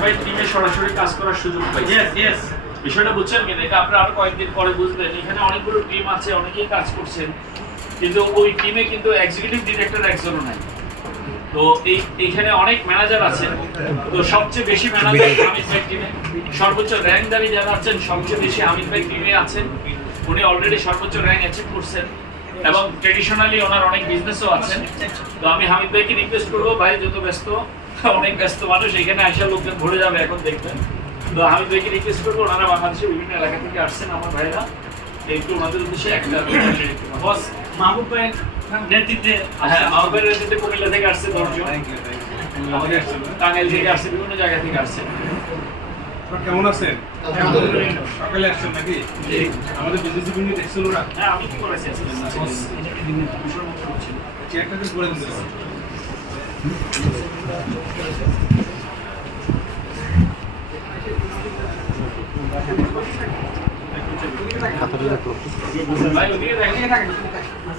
ভাই টিমে সরাসরি কাজ করার সুযোগ পাই। বিষয়টা বুঝছেন কিনা, এটা আপনারা আরো কয়েকদিন পরে বুঝবেন। এখানে অনেকগুলো টিম আছে, অনেকেই কাজ করছেন, কিন্তু ওই টিমে কিন্তু এক্সিকিউটিভ ডিরেক্টর একজনও নাই। তো এইখানে অনেক ম্যানেজার আছেন, তো সবচেয়ে বেশি ম্যানেজার হামিদ ভাই টিমে, সর্বোচ্চ র্যাঙ্কধারী যারা আছেন সবচেয়ে বেশি হামিদ ভাই টিমে আছেন। উনি অলরেডি সর্বোচ্চ র্যাঙ্ক অ্যাচিভ করছেন এবং ট্রেডিশনালি ওনার অনেক বিজনেসও আছেন। তো আমি হামিদ ভাইকে রিকোয়েস্ট করবো, ভাই যত ব্যস্ত, অনেক ব্যস্ত মানুষ, এখানে আসা লোকজন ভরে যাবে এখন দেখবেন। তো হামিদ ভাইকে রিকোয়েস্ট করবো, ওনারা বাংলাদেশের বিভিন্ন এলাকা থেকে আসছেন আমার ভাইরা, একটু ওনাদের উদ্দেশ্যে একটা বস মাহবুব ভাইয়ের নেতৃত্বে হ্যাঁ মাহবুব ভাইয়ের নেতৃত্বে কুমিল্লা থেকে আসছে 10 জন, আমাদের টাঙ্গাইল থেকে আসছে, বিভিন্ন জায়গা থেকে আসছে। কেমন আছেন? সকালে আসছেন নাকি? আমাদের বিজনেস ইউনিট দেখছেন ওরা? হ্যাঁ আমি কি করেছি চেয়ারটা বেশ করে দিতে হবে। ভাই ওদিকে দেখেন।